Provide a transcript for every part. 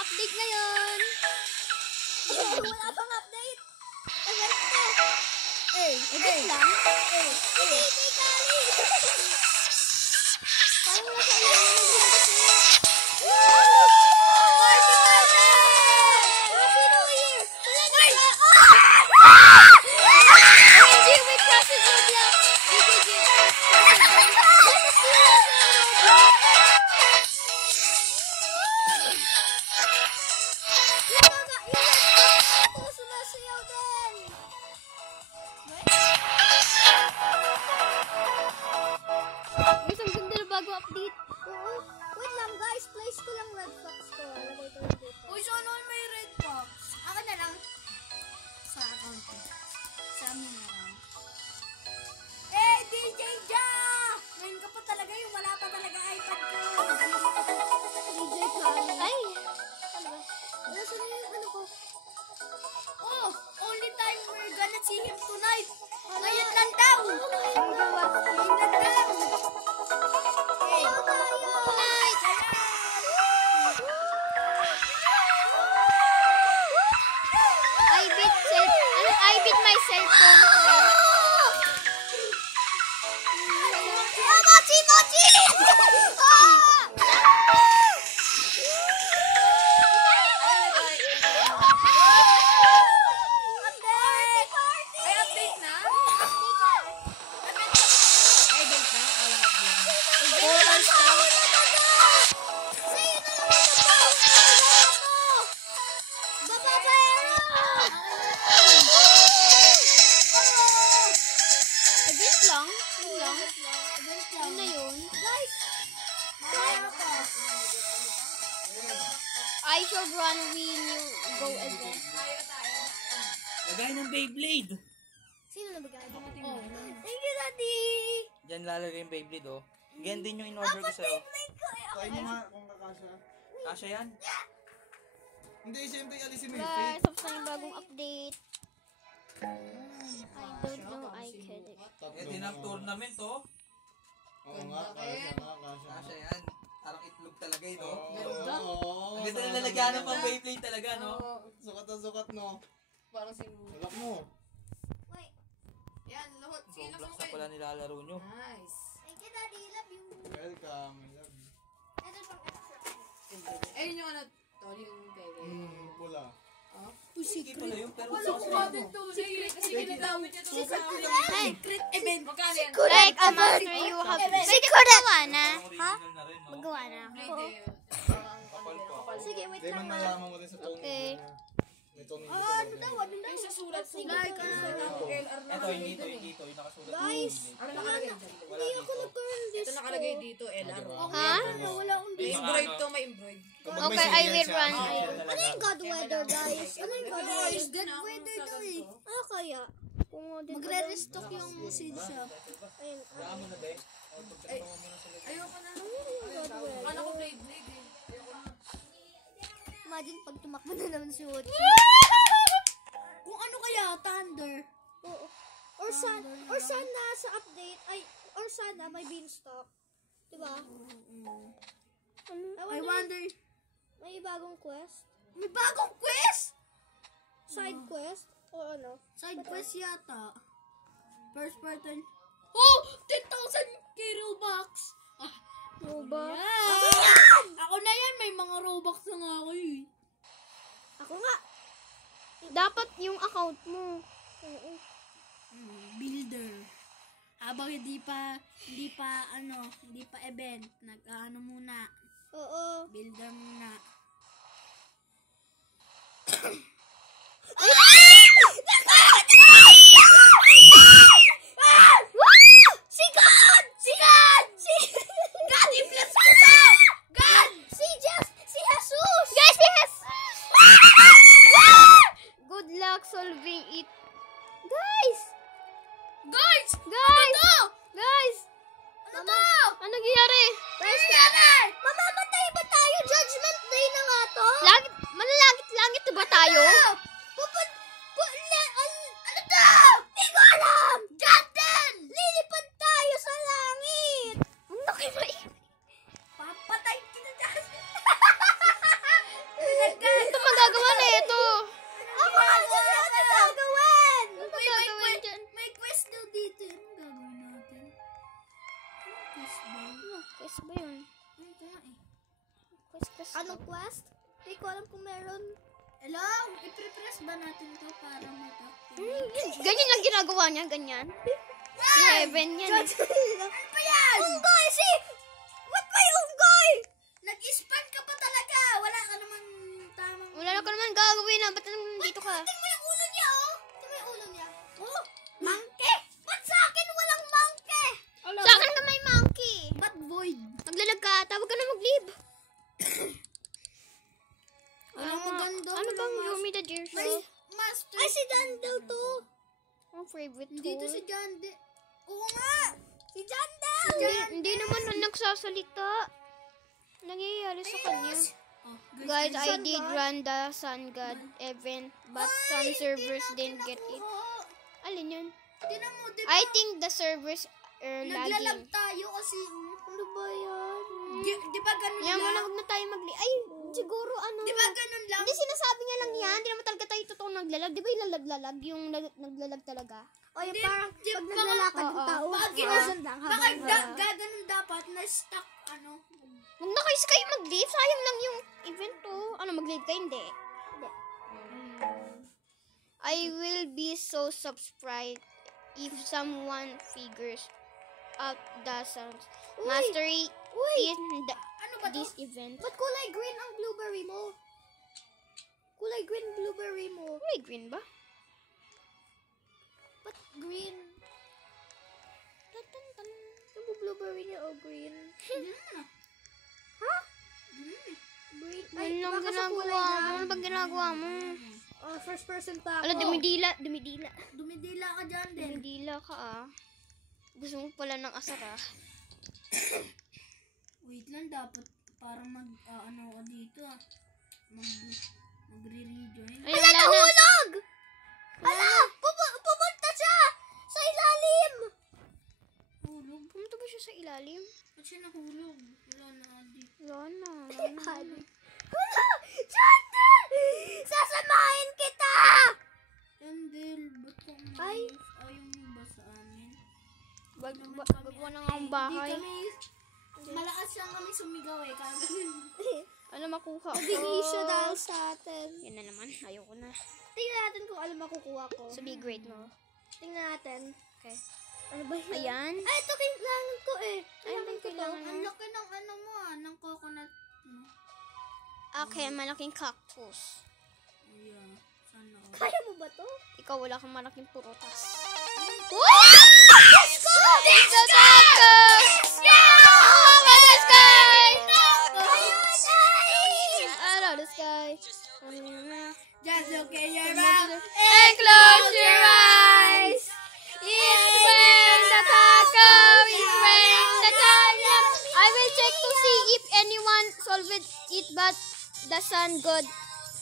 update ngayon. Wala pang update. Edit lang. Hindi, Kali. Parang nasa ilalim ng video kasi. Party party! Happy New Year! OMG, may crush in Roblox. Sumasayaw din. Guys, ang ganda na bago update. Oo. Wait lang guys, place ko lang red fox ko. Lagay ko lang dito. Uy, so noon may red box. Akin na lang. Sa account ko. Sa amin na lang. DJ Ja! Ngayon ka pa talaga yung wala pa talaga iPad ko. DJ Kali. Ay! Nasa na yung ano ko? Oh, only time we're gonna see him tonight. Ngayon lang daw. Ngayon lang daw. Hey. Tonight! I beat my cellphone. Mochi! Ay, update na? Ay, update na? Walang update na. Edit lang. Yun lang. Yun na yun. Guys! I should run when you go again. Lagay ng Beyblade. Sino na bigay? Oh. Thank you, Daddy! Diyan lalagay yung Beyblade, oh. Ganyan din yung in-order ko sa'yo. Try mo nga kung kakasya. Kasha yan? Hindi, siyempre alisin mo yung Guys, fake. tapos na yung bagong update. I don't know, I can't. Yan din ang tournament, oh. Oo nga, kasya nga, kasya. Kasha yan. Parang itlog talaga, eh, no? Oo. Ang ganda na lalagyan ng pang Beyblade talaga, no? Sukat na sukat, no? Parang si Sulak mo. Yan, lahat. Sige, Roblox na pala nilalaro nyo. Nice. Thank you, Daddy. Love you. Welcome. Love you. Ito pang extra. Ayun yung ano, Tol, yung kay Pula. Sige pala yun, pero Wala ko ba dito? Secret kasi ginagamit niya ito sa amin. Secret event. Magkano yan? Like a monster, you have... Pwede magawa na. ha? Original na rin, no? Magawa na. Kapal pa. Sige, wait Hindi, lang. malalaman mo rin sa tone. Okay. May tone dito. Ano daw? Ano daw? Yung sa sulat ko. Like, LR na Ito, hindi to, hindi to. Yung nakasulat. Guys, Ano nakalagay dyan? Wala dito. Ito nakalagay dito, LR. Ha? Wala akong May embroid to, may embroid. Okay, I will run. Ano yung God weather, guys? Ano yung God weather? Dead weather to eh. Ano kaya? Magre-restock yung message siya. Ayun. Saan mo na, be? Ayoko na. God weather. Ano ko Beyblade eh. Imagine pag tumakbo na naman si Wochi. Kung ano kaya, Thunder. Oo. Or sana sa update, or sana may beanstalk. Diba? I wonder. May bagong quest? May bagong quest? Side quest? O ano? Side quest yata. First person. Oh! 10,000 k Robux! Robux? Ako na yan! May mga Robux na nga ako eh. Ako nga. Dapat yung account mo. Oo. Builder. Habang hindi pa event. Nag-ano muna. Oo. Builder muna. Si God! Si God! Si God! I-bless ko to! God! Si Jesus! Guys, we have... Good luck solving it. Guys! Guys! Guys! Guys! Ano to? Ano nangyayari? Mamamatay ba tayo? Judgment Day request? Hindi ko alam kung meron. Hello? I-press ba natin to para may Ganyan lang ginagawa niya, ganyan. Si Heaven yan. Ano pa yan? Unggoy! What ba yung unggoy? Nag-span ka pa talaga. Wala ka naman tamang... Wala na ka naman gagawin na. Ba't nandito ka? Tingnan mo yung ulo niya, oh. Tingnan mo yung ulo niya. Oh, Monkey! ba't sa akin walang monkey? Sa akin ka may monkey. Ba't void? Naglalag ka. Tawag ka na mag-leave. Walang maganda. Ano bang walang Yumi the Deer May Show? master. Ay, si Jandel to. Ang favorite ko. Dito si Jande. Oo nga. Si Jandel! Hindi naman nagsasalita. Nangyayari sa kanya. Oh, Guys, I did run the Sun God event, but some servers didn't get it. Alin yun? Tinan mo, di ba? I think the servers are Naglalag lagging. tayo kasi... Ano ba yan? Di ba ganun Yan mo na, lang? huwag na tayo Ay, siguro ano. Di ba ganun lang? Hindi sinasabi niya lang yan. Hindi naman talaga tayo totoong naglalag. Di ba yung lalag-lalag? Yung naglalag talaga. O yung Di- parang di- pag baka- naglalakad yung oo. tao. Baka ginasan lang Baka habang... gaganon dapat na stuck, ano? Huwag na kayo mag-leave. Sayang lang yung event to. Ano, mag-leave ka? Hindi. I will be so surprised if someone figures out the sounds mastery in Ano ba to? this event. Ba't kulay green ang blueberry mo? Kulay green blueberry mo. May green ba? Ba't green? Tan-tan-tan. Yung blueberry niya o green? Green? Anong baka sa ginagawa kulay mo? lang. Ano bang ginagawa mo? Oh, first person pa ako. Ala, dumidila. Dumidila. Dumidila ka dyan din. Dumidila ka ah. Gusto mo pala ng asar ah. Wait lang, dapat parang ano ka dito ah. Magre-rejoin. Ay, wala na. Ala! Pumunta siya! Sa ilalim! Hulog. Pumunta ba siya sa ilalim? Ba't siya nahulog? Wala na adi. Wala na. Hala! Jandel! Sasamahin kita! Jandel, ba't ka Ay. ayaw mo ba sa amin? Bagwa na nga ang bahay. Hindi kami, malakas lang kami sumigaw eh. Kaganin. Ano makuha ko? Bigay siya dahil sa atin. Yan na naman. Ayoko na. Tingnan natin kung ano makukuha ko. So, be great mo. Tingnan natin. Okay. Ano ba yun? Ayan. Ay, ito kailangan ko eh. Ay, ito yung kailangan Ang mo. laki ng ano mo ah, ng coconut mo. Okay, malaking cactus. Yeah, sana all. Kaya mo ba to? Ikaw wala kang malaking purutas. Disco! The cactus! Oh, the sky! I know the sky. Just look at your And close your eyes. It's when the cacao is when the time. I will check to see if anyone solved it, but the sun god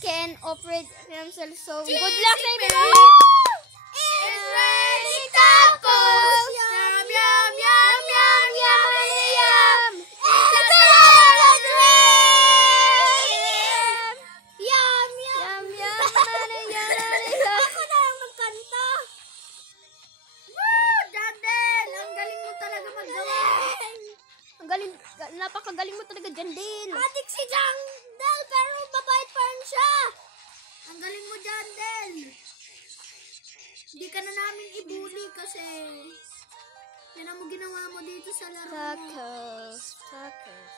can operate themselves. So good luck sa inyo. It's ready, tacos! Yum yum yum yum yum yum. It's a dream! Yum, yum! Yum yum yum. Ako na lang magkanta! Woo! Jandel! Ang galing mo talaga magawa. Ang galing, napakagaling mo talaga dyan din. Adik si Jandel, pero mabait pa rin siya! Ang galing mo, Jandel. Hindi ka na namin ibuli kasi yan ang ginawa mo dito sa laro mo. Tacos, tacos.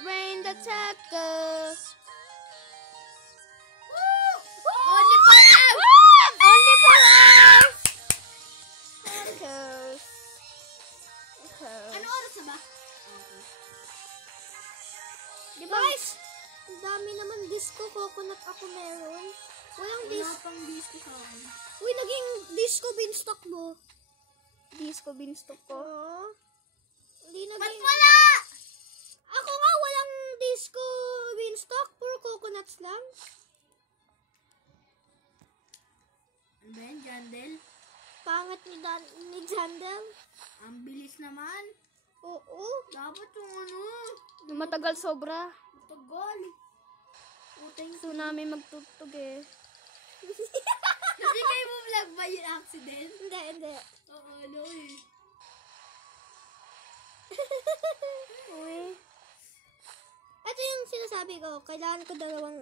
Rain the tacos. Only for us! Only for us! Tacos. Tacos. Ano oras na ba? Di ba? Guys! Ang dami naman disco coconut ako meron. Walang Wala disco. pang disco sa akin. Uy, naging disco beanstalk mo. Disco beanstalk ko. Oo. Hindi Ba't naging... wala? Ako nga, walang disco beanstalk. Puro coconuts lang. Ano ba yan, Jandel? Pangit ni Jandel. Ang bilis naman. Oo. Dapat yung ano. Matagal sobra. Tagal. Gusto namin magtugtog eh. Kasi kayo mo vlog ba yung accident? Hindi. Oo, ano eh. Uy. Ito yung sinasabi ko. Kailangan ko dalawang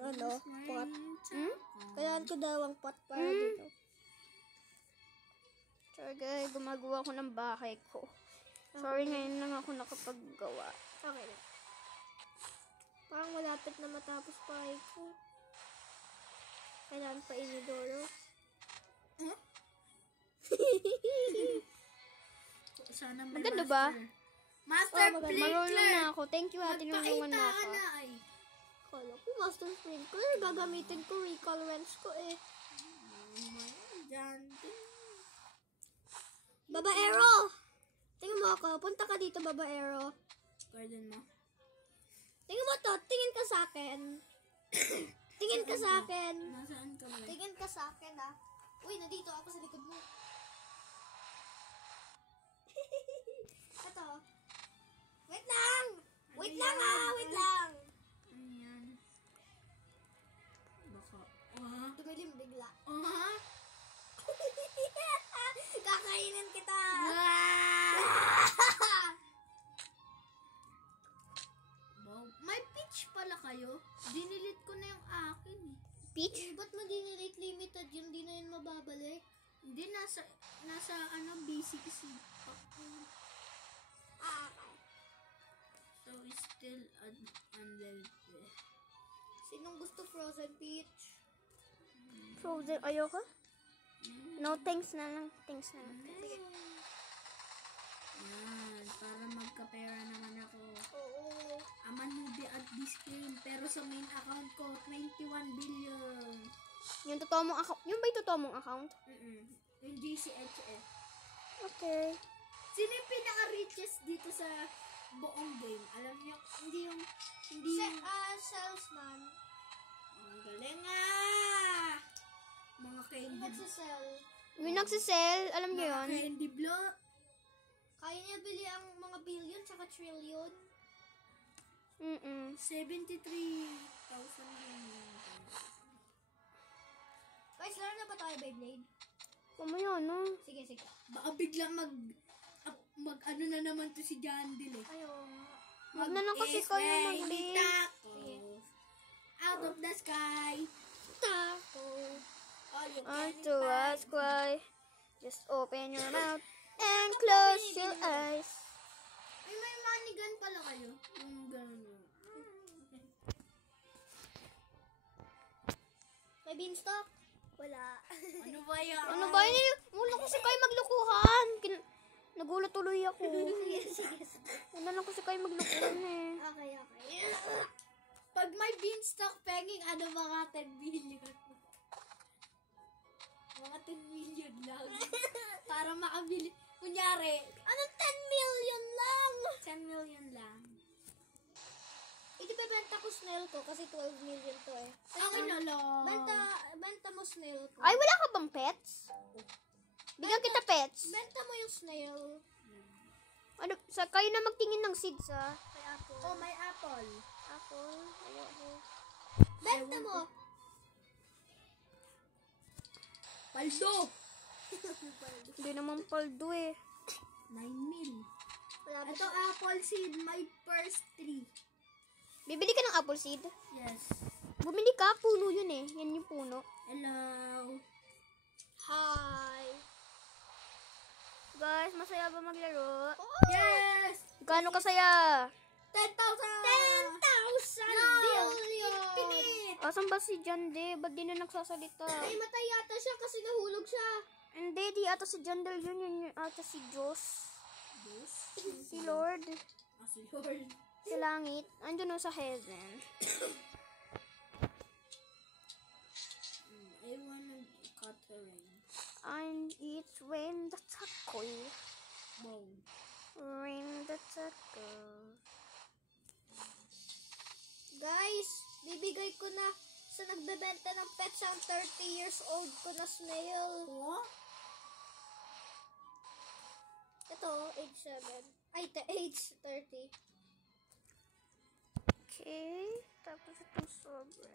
pot. Kailangan ko dalawang pot para dito. Sorry guys, gumagawa ko ng bahay ko. Sorry, ngayon lang ako nakapaggawa. Okay na. Parang malapit na matapos bahay ko. Kailangan pa inidoro. Huh? Sana may Maganda master. ba? Master Oh, maganda. Marunong Sprinkler! na ako. Thank you, ate. Tinulungan mo ako. na ay. Kala ko master sprinkler. Gagamitin ko recall wrench ko eh. Diyan. Babaero! Tingnan mo ako. Punta ka dito, babaero. Garden mo. Tingnan mo to. Tingin ka sa akin. Tingin ka sa akin. Nasaan ka ba? Tingin ka sa akin, ah. Uy, nandito ako sa likod mo. Ito. Wait lang! Wait lang, ah! Wait lang! Ano yan? Baka. Tumilim bigla. Kakainin kita! Wow. May peach pala kayo. Dinilit ko na yung akin eh. Peach? Ba't mo dinelete limited yun? Di na yun mababalik? Hindi, nasa basic seed pack ko. Ah, So, it's still under sinong gusto frozen peach? Frozen, ayoko? No, thanks na lang. Thanks na lang. Sige. Yan, para magkapera naman ako. Oo. I'm a newbie at this game, pero sa main account ko, 21 billion. Yung totoo mong account. Yung ba yung totoo mong account? Yung GCHF. Okay. Sino yung pinaka-richest dito sa buong game? Alam niyo, hindi yung... Salesman. Ang galing ah! Mga Yung candy... nagsisell. Yung nagsisell, alam niyo Mga yun? candy block. Kaya niya bili ang mga billion tsaka trillion. 73,000 Guys, laro na ba tayo Beyblade? Mamaya, no? Sige, sige. Baka biglang mag ano na naman to si Jandil eh. Ayaw. Huwag na lang kasi kayo mag-leave. Sige. Out of the sky. Taco. All you On can to is us, cry. Just open your mouth and close your eyes. Ay, may manigan pala kayo. Yung gano'n. May beanstalk? Wala. Ano ba yan? Ano ba yun? Mula kasi kayo maglukuhan. Nagulat tuloy ako. Wala lang kasi kayo maglukuhan eh. Okay, okay. Pag may beanstalk penging, ano mga 10 billion? Mga 10 million lang. Para makabili. Kunyari, Anong 10 million lang? 10 million lang. Itibebenta ko snail ko kasi 12 million to eh. Akin na lang. Benta mo snail ko. Ay, wala ka bang pets? Bigyan kita pets. Benta mo yung snail. Ano, kayo na magtingin ng seeds ah. Kay Apple. Oh, may apple. Ako, ayoko. Benta mo. Paldo! Hindi naman paldo eh. 9 mil. Wala ba Ito apple seed, my first tree. Bibili ka ng apple seed? Yes. Bumili ka, puno yun eh. Yan yung puno. Hello. Hi. Guys, masaya ba maglaro? Yes! Gaano kasaya? 10,000! 10,000 billion! Infinite! Asan ba si Jande? Ba't di na nagsasalita? Ay, matay yata siya kasi nahulog siya. Hindi, di ata si Jandel yun. Yun ata si Diyos. Si Lord. Ah, si Lord. Sa langit. Andun o sa heaven. I wanna cut a rain. And it's rain the taco. Wow. Rain the taco. Guys, bibigay ko na sa nagbebenta ng pets ang 30 years old ko na snail. What? Ito, age 7. Ay, age 30. Okay. Tapos itong sobra.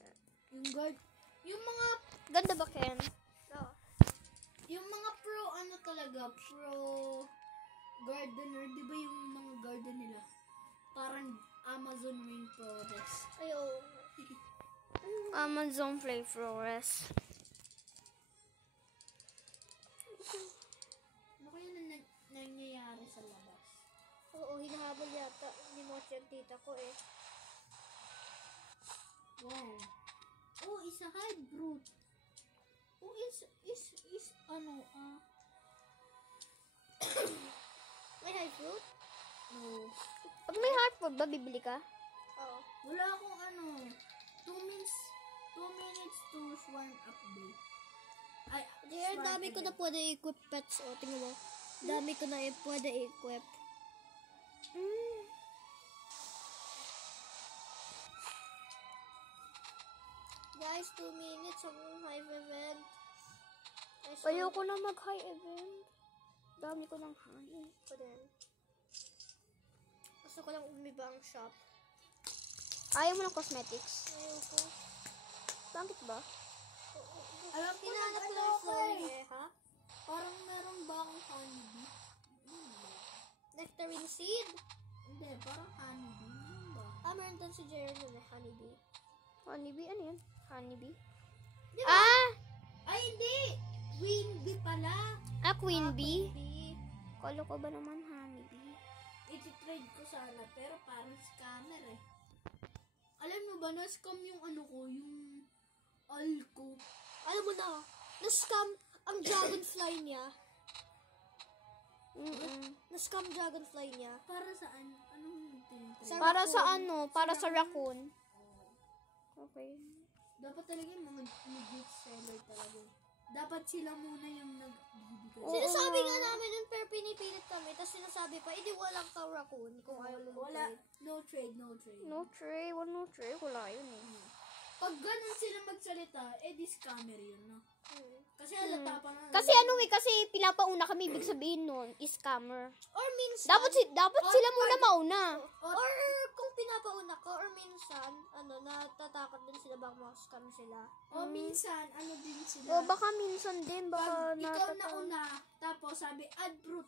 Yung guard. Yung mga, Ganda ba, Ken? No. yung mga pro, ano talaga, pro gardener, di ba yung mga garden nila? Parang Amazon rainforest. Ayaw. Amazon Flowers. Ano kaya nangyayari sa labas? Oo, hinahabol yata. Ni Mochi ang tita ko eh. Wow. Oh, is a hybrid. Oh, is ano, May high fruit? no. Pag may heart food ba, bibili ka? Oo. Wala akong 2 minutes to swarm up day. Ay, Diyan, swarm dami ko na again. pwede equip pets. O, tingnan mo. Dami ko na pwede equip. Guys, 2 minutes ang hive event. I saw Ayoko na mag-high event. Dami ko ng high. ko din. Gusto ko lang umiba ang shop. Ayaw mo ng cosmetics. Ayoko. Bakit ba? Alam ko na Hinahanap ko ano lang ako story eh. eh, ha? Parang meron ba akong honeybee? Nectarine seed? Hindi, parang honeybee. Ano ba? Meron doon si Jaren na honeybee. Honeybee? Ano yun? Honeybee? Di ba? Ah! Ay, hindi! Queen bee pala. Queen bee? Bee. Kala ko ba naman honeybee? Iti-trade ko sana, pero parang scammer eh. Alam mo ba, na-scam yung yung alco. Alam mo na, na-scam ang dragonfly niya. Na-scam dragonfly niya. Para saan? Anong tinitrade? Para sa ano? Para sa raccoon. Okay. Dapat talaga yung mga legit seller talaga. Dapat sila muna yung nagbibigay. Oo. Sinasabi nga namin nun, pero pinipilit kami. Tapos sinasabi pa, hindi walang ka-raccoon kung ayaw mo Wala. mag-trade. No trade, no trade. No tray. No tray. Wala yun eh. Pag ganun sila magsalita, di scammer yun, no? Kasi halata pa na. Kasi ano eh, kasi pinapauna kami, ibig sabihin nun, is scammer. Or minsan, Dapat sila muna mauna. or kung pinapauna ko, or minsan, natatakot din sila baka ma-scam sila. O minsan, din sila. O baka minsan din, baka Pag ikaw natatawa. nauna, tapos sabi, add fruit,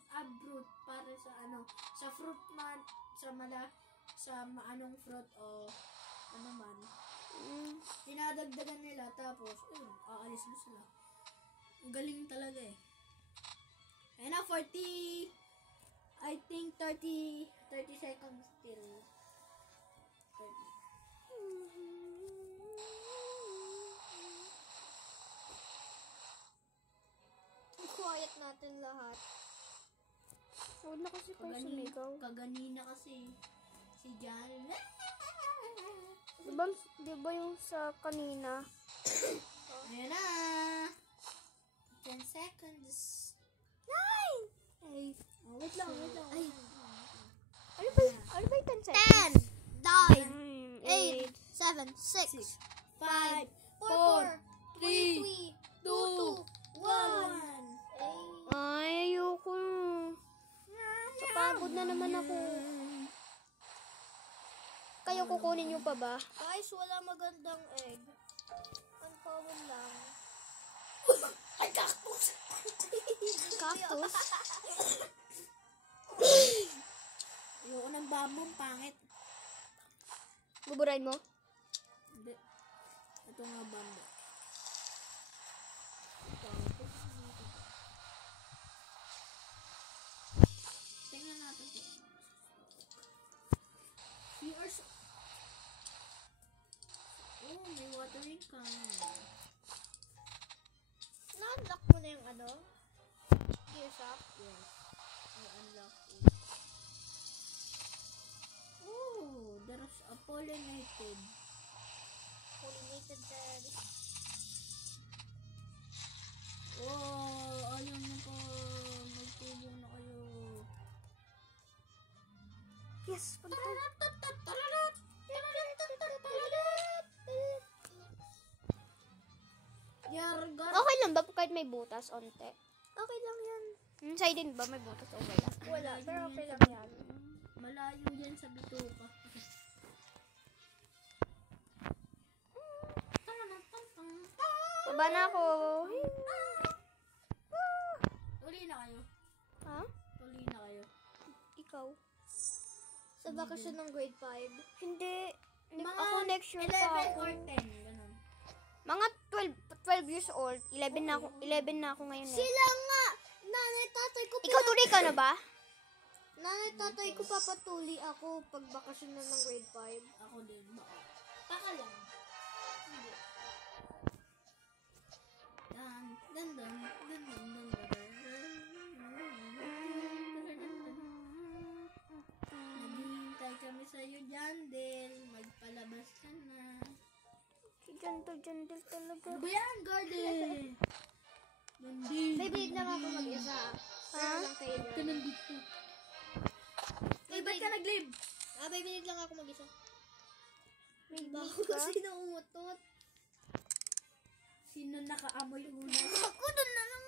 para sa sa fruit man, sa maanong fruit o ano man. Dinadagdagan nila, tapos, aalis na sila. Ang galing talaga eh. Ayun na, 40, I think 30 seconds still. 30. Ang quiet natin lahat. Huwag na kasi kayo sumigaw. Kaganina kasi si Jan. Diba yung sa kanina? Ayan na. 10 seconds. 9! Wait lang. Ay. Ano ba yung 10 seconds? 10, 9, 8, 7, 6, 5, 4, 3, 2, 1. 1. Ay, ayoko. Napagod na naman ako. Kayo kukunin nyo pa ba? Guys, wala magandang egg. Uncommon lang. Ay, cactus! Cactus? Ayoko ng bamboo, pangit. Buburahin mo? Hindi. Ito nga bamboo. Tingnan natin ito. Viewers. Oh, may watering can. Na-unlock mo na yung gear shop? Yes. I unlock it. Oh, there's a pollinated. Pollinated bed. Oh, ayaw na po. Magtubo na kayo. Yes, punta. Yargar. Okay lang ba kahit may butas onte? Okay lang yan. Sa'yo din ba may butas? Okay lang. Wala, pero okay lang yan. Malayo yan sa bituka. Baba na ako. Uli na kayo. Ha? Uli na kayo. Ikaw? Sa bakasyon ng grade 5. Hindi. Mga Ako next year 11 pa ako. or 10, ganun. Mga 12 years old. 11 na ako ngayon eh. Sila nga! Nanay, tatay ko Ikaw tuloy ka na ba? Nanay, tatay ko papatuli ako pag bakasyon na ng grade 5. Ako din, baka. Baka lang. Hindi. Dan, dan, dan, dan, dan, dan, dan. Naghihintay kami sa'yo, Jandel. Magpalabas ka na. Si Jandel talaga. Ano ba yan, Garden? Nandito. Beyblade lang ako mag-isa. Ha? Lang kayo Ba't ka dyan. nandito? Eh, ba't ka nag-live? Beyblade lang ako mag-isa. May Bako ka? sino umutot? Sino nakaamoy una? Ako doon na lang